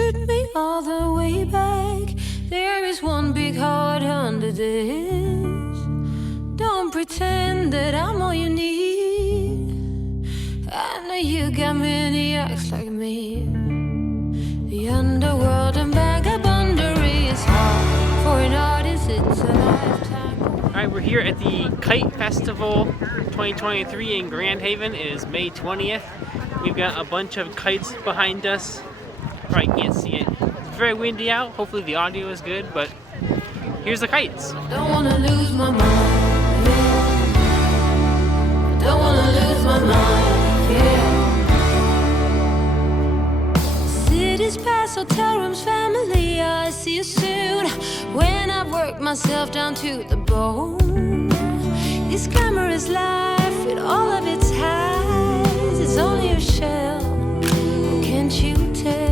took me all the way back. There is one big heart under this. Don't pretend that I'm all you need. I know you got maniacs like me. The underworld and vagabondery is hard. For an artist, it's a lifetime. Alright, we're here at the Kite Festival 2023 in Grand Haven. It is May 20th. We've got a bunch of kites behind us. Probably can't see it. It's very windy out. Hopefully the audio is good, but here's the kites. Don't wanna lose my mind. Yeah. Don't wanna lose my mind. Yeah. Cities past hotel rooms, family. I'll see you soon. When I've worked myself down to the bone. This glamorous life with all of its highs is only a shell. Oh, can't you tell?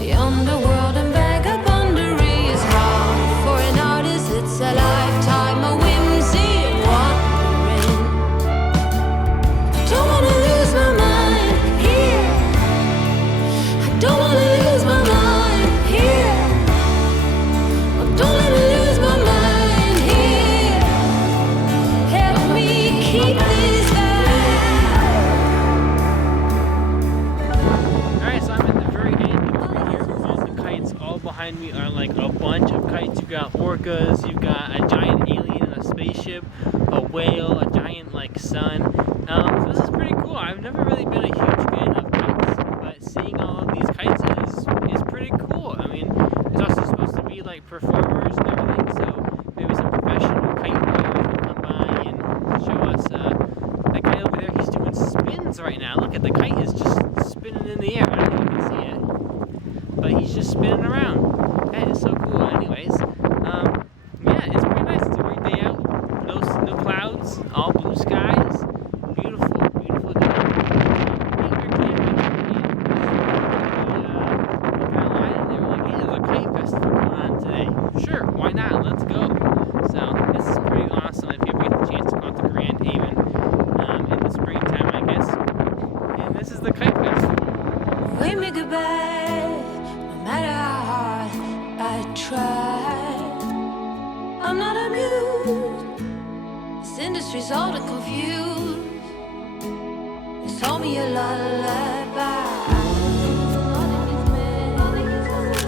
The underworld and vagabondery is hard. For an artist, it's a lifetime of whimsy and wandering. I don't wanna lose my mind here. I don't wanna lose my mind here. Oh, don't let me lose my mind here. Help me keep this Alright, so I'm at the very end over here. All the kites all behind me are like a bunch of kites. You've got orcas, you've got a giant alien in a spaceship, a whale, a giant like sun. So this is pretty cool. I've never really been a huge fan of kites, but seeing all of these kites is pretty cool. I mean, it's also supposed to be like performers and everything, so maybe some professional kite flyers will come by and show us. That guy over there, he's doing spins right now. Look at the kite is just spinning in the air. I don't think you can see it, but he's just spinning around. That is so cool. Anyways, yeah, it's pretty nice. It's a great day out. No clouds, all blue skies. Beautiful, beautiful day. They were like, hey, there's a kite festival going on today. Sure, why not? Let's go. So this is pretty awesome if you ever get the chance to go out to Grand Haven in the springtime, I guess. And this is the Kite Festival. wave me goodbye, no matter how hard I try. I'm not amused. This industry's old and confused. They told me a lullaby.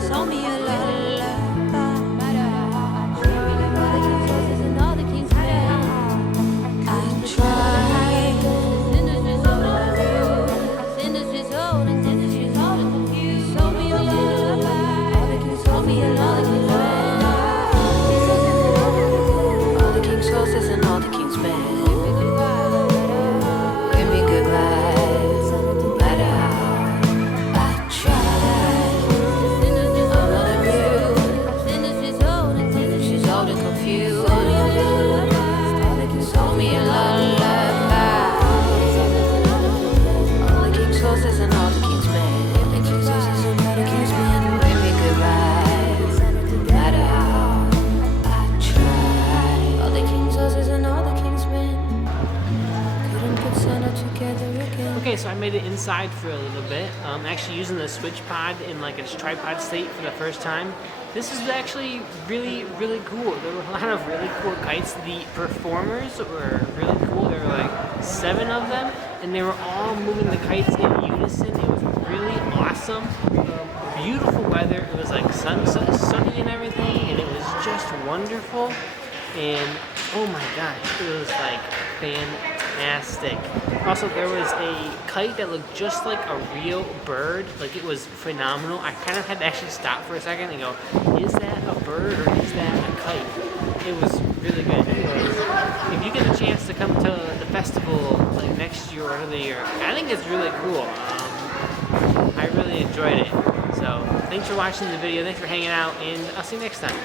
Told me a lullaby. All the king's men. I tried. This industry's old and confused. This industry's old and confused. Told me a lullaby. Told me a lullaby. All the king's horses and all the king's men. Give me goodbyes, no matter how I tried. I'm not amused. This industry's old and confused. Told me a lullaby. All the king's horses and all the king's men. All the king's horses and all the king's men. Give me goodbyes, no matter how I tried. All the king's horses and all the king's men. Couldn't put Santa together again. Okay, so I made it inside for a little bit. Actually using the switch pod in like its tripod state for the first time. This is actually really, really cool. There were a lot of really cool kites. The performers were really cool. There were like 7 of them, and they were all moving the kites in unison. It was really awesome. Beautiful weather. It was like sunny and everything, and it was just wonderful. And oh my gosh, it was like fantastic. Also, there was a kite that looked just like a real bird. Like, it was phenomenal. I kind of had to actually stop for a second and go, is that a bird or is that a kite? It was really good. Anyways, if you get a chance to come to the festival like next year or another year, I think it's really cool. I really enjoyed it. So thanks for watching the video. Thanks for hanging out, and I'll see you next time.